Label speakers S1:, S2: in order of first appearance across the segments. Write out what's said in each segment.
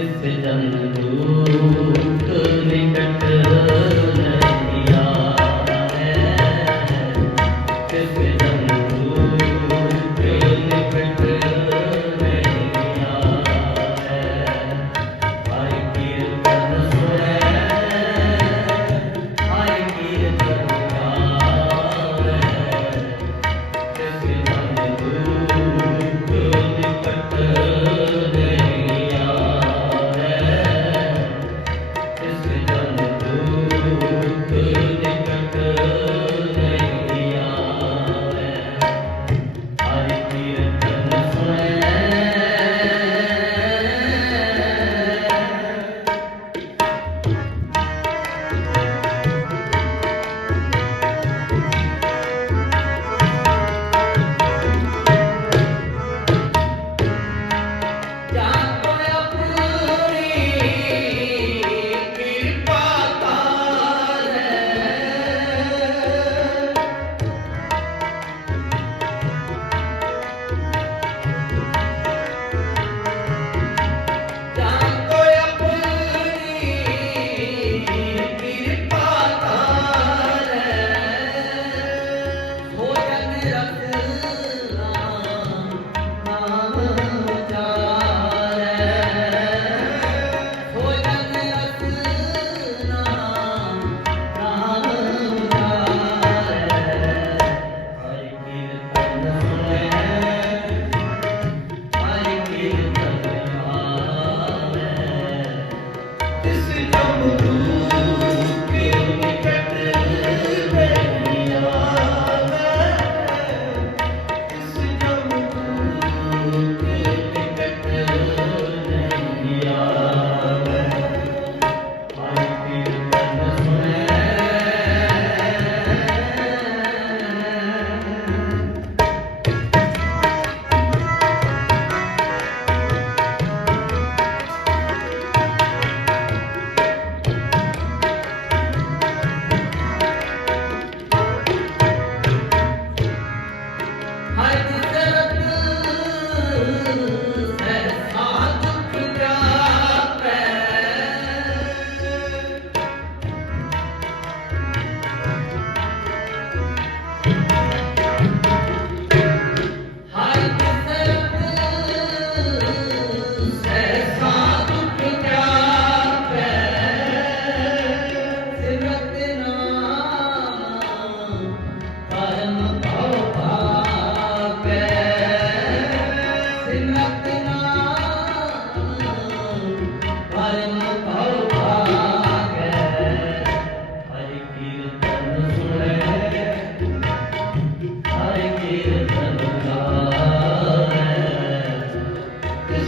S1: ਇਸ ਜੰਗ ਨੂੰ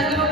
S1: Gracias.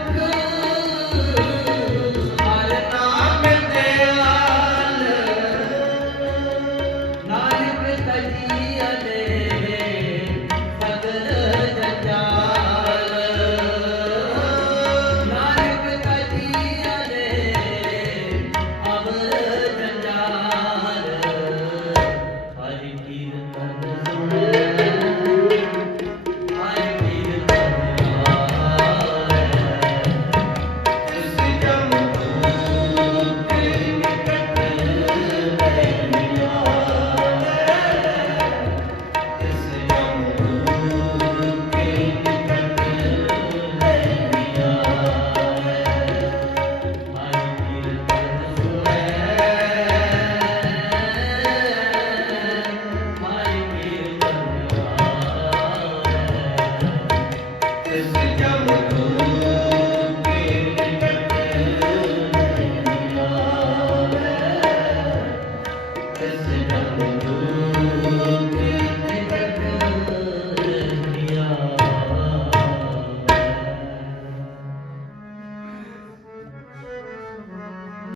S1: This Yes, it's